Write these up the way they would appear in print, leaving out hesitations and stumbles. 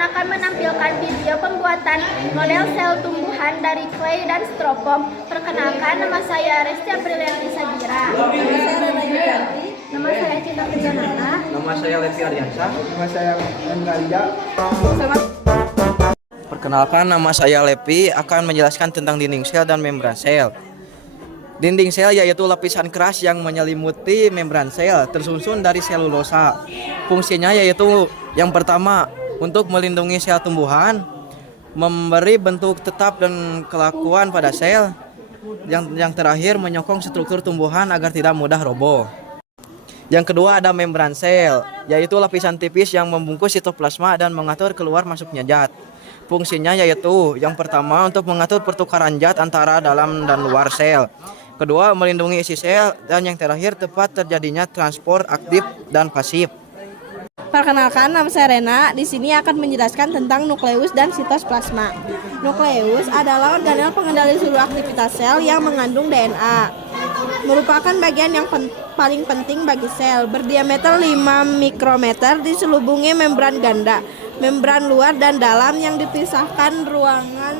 akan menampilkan video pembuatan model sel tumbuhan dari clay dan styrofoam. Perkenalkan, nama saya Resti Aprilianti Sadira. Nama saya Rana Yulianti. Nama saya Cinta Trijanata. Nama saya Levi Aryansa. Nama saya Engalia. Perkenalkan, nama saya Levi akan menjelaskan tentang dinding sel dan membran sel. Dinding sel yaitu lapisan keras yang menyelimuti membran sel tersusun dari selulosa. Fungsinya yaitu yang pertama untuk melindungi sel tumbuhan, memberi bentuk tetap dan kelakuan pada sel. Yang terakhir menyokong struktur tumbuhan agar tidak mudah roboh. Yang kedua ada membran sel, yaitu lapisan tipis yang membungkus sitoplasma dan mengatur keluar masuknya zat. Fungsinya yaitu yang pertama untuk mengatur pertukaran zat antara dalam dan luar sel. Kedua, melindungi isi sel, dan yang terakhir tepat terjadinya transport aktif dan pasif. Perkenalkan, nama saya Rena. Di sini akan menjelaskan tentang nukleus dan sitoplasma. Nukleus adalah organel pengendali seluruh aktivitas sel yang mengandung DNA. Merupakan bagian yang paling penting bagi sel. Berdiameter 5 mikrometer, diselubungi membran ganda, membran luar dan dalam yang dipisahkan ruangan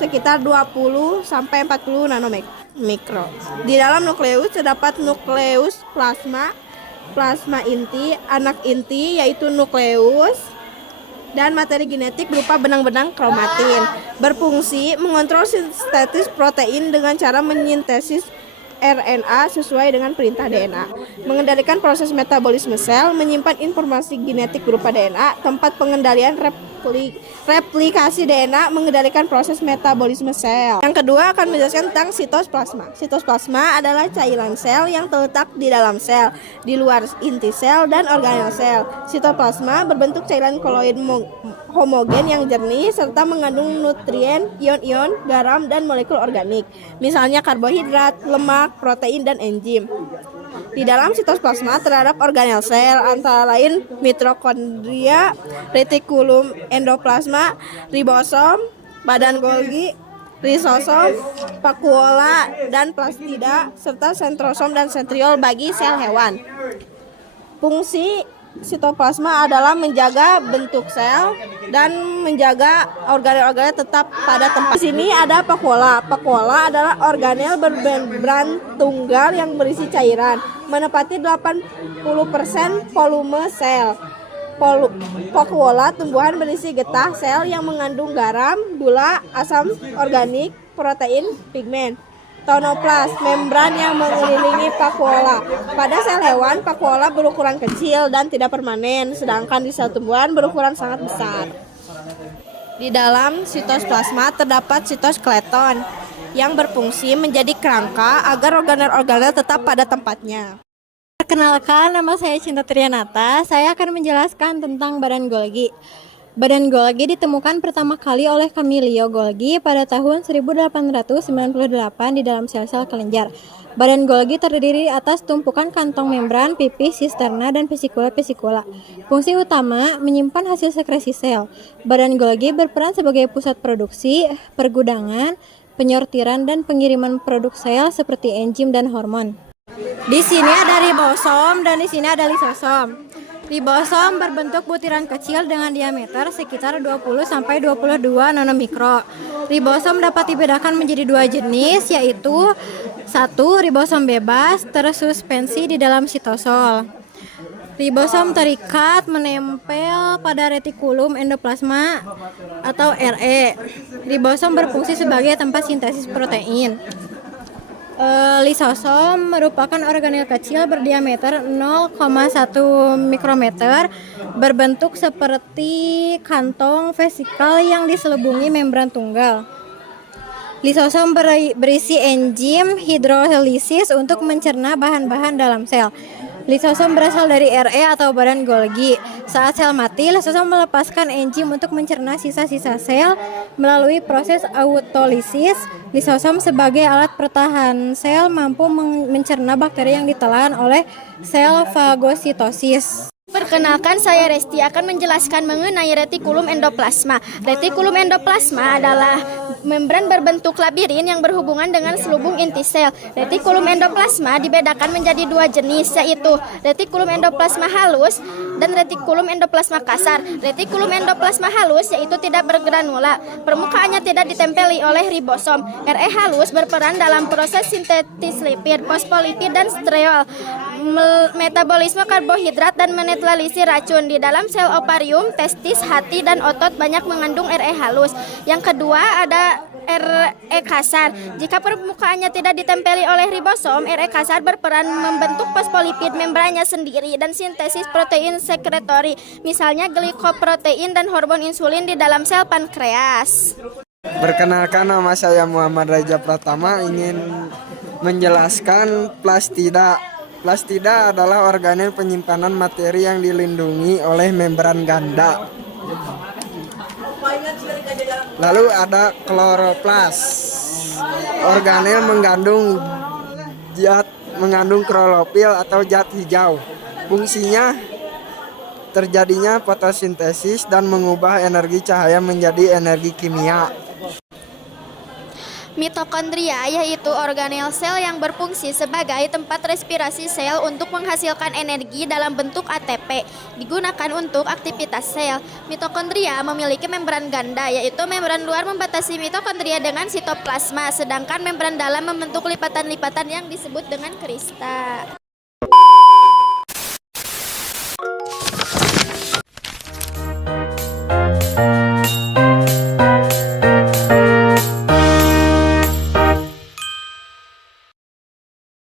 sekitar 20 sampai 40 nanomikro. Di dalam nukleus terdapat nukleus plasma, plasma inti, anak inti yaitu nukleus, dan materi genetik berupa benang-benang kromatin. Berfungsi mengontrol sintesis protein dengan cara menyintesis RNA sesuai dengan perintah DNA, mengendalikan proses metabolisme sel, menyimpan informasi genetik berupa DNA, tempat pengendalian replikasi DNA, mengendalikan proses metabolisme sel. Yang kedua akan menjelaskan tentang sitoplasma. Sitoplasma adalah cairan sel yang terletak di dalam sel, di luar inti sel dan organel sel. Sitoplasma berbentuk cairan koloid homogen yang jernih serta mengandung nutrien, ion-ion, garam, dan molekul organik, misalnya karbohidrat, lemak, protein, dan enzim. Di dalam sitoplasma terdapat organel sel antara lain mitokondria, retikulum endoplasma, ribosom, badan Golgi, lisosom, vakuola, dan plastida, serta sentrosom dan sentriol bagi sel hewan. Fungsi sitoplasma adalah menjaga bentuk sel dan menjaga organel-organel tetap pada tempat. Di sini ada vakuola. Vakuola adalah organel bermembran tunggal yang berisi cairan, menepati 80% volume sel. Vakuola tumbuhan berisi getah sel yang mengandung garam, gula, asam organik, protein, pigmen. Tonoplas, membran yang mengelilingi vakuola. Pada sel hewan, vakuola berukuran kecil dan tidak permanen, sedangkan di sel tumbuhan berukuran sangat besar. Di dalam sitoplasma terdapat sitoskeleton yang berfungsi menjadi kerangka agar organel-organel tetap pada tempatnya. Perkenalkan, nama saya Cinta Trijanata. Saya akan menjelaskan tentang badan Golgi. Badan Golgi ditemukan pertama kali oleh Camillo Golgi pada tahun 1898 di dalam sel-sel kelenjar. Badan Golgi terdiri atas tumpukan kantong membran, pipis, sisterna, dan vesikula-vesikula. Fungsi utama menyimpan hasil sekresi sel. Badan Golgi berperan sebagai pusat produksi, pergudangan, penyortiran, dan pengiriman produk sel seperti enzim dan hormon. Di sini ada ribosom dan di sini ada lisosom. Ribosom berbentuk butiran kecil dengan diameter sekitar 20-22 nanomikro. Ribosom dapat dibedakan menjadi dua jenis, yaitu satu, ribosom bebas tersuspensi di dalam sitosol. Ribosom terikat menempel pada retikulum endoplasma atau RE. Ribosom berfungsi sebagai tempat sintesis protein. Lisosom merupakan organel kecil berdiameter 0,1 mikrometer, berbentuk seperti kantong vesikal yang diselubungi membran tunggal. Lisosom berisi enzim hidrolisis untuk mencerna bahan-bahan dalam sel. Lisosom berasal dari RE atau badan Golgi. Saat sel mati, lisosom melepaskan enzim untuk mencerna sisa-sisa sel melalui proses autolisis. Lisosom sebagai alat pertahan sel mampu mencerna bakteri yang ditelan oleh sel fagositosis. Perkenalkan, saya Resti akan menjelaskan mengenai retikulum endoplasma. Retikulum endoplasma adalah membran berbentuk labirin yang berhubungan dengan selubung inti sel. Retikulum endoplasma dibedakan menjadi dua jenis, yaitu retikulum endoplasma halus dan retikulum endoplasma kasar. Retikulum endoplasma halus yaitu tidak bergranula, permukaannya tidak ditempeli oleh ribosom. RE halus berperan dalam proses sintetis lipid, fosfolipid, dan streol, metabolisme karbohidrat, dan menetralisir racun. Di dalam sel ovarium, testis, hati, dan otot banyak mengandung RE halus. Yang kedua ada RE kasar. Jika permukaannya tidak ditempeli oleh ribosom, RE kasar berperan membentuk fosfolipid membrannya sendiri dan sintesis protein sekretori, misalnya glikoprotein dan hormon insulin di dalam sel pankreas. Perkenalkan, nama saya Muhammad Raja Pratama, ingin menjelaskan plastida. Plastida adalah organel penyimpanan materi yang dilindungi oleh membran ganda. Lalu ada kloroplas. Organel mengandung klorofil atau zat hijau. Fungsinya terjadinya fotosintesis dan mengubah energi cahaya menjadi energi kimia. Mitokondria yaitu organel sel yang berfungsi sebagai tempat respirasi sel untuk menghasilkan energi dalam bentuk ATP, digunakan untuk aktivitas sel. Mitokondria memiliki membran ganda, yaitu membran luar membatasi mitokondria dengan sitoplasma, sedangkan membran dalam membentuk lipatan-lipatan yang disebut dengan krista.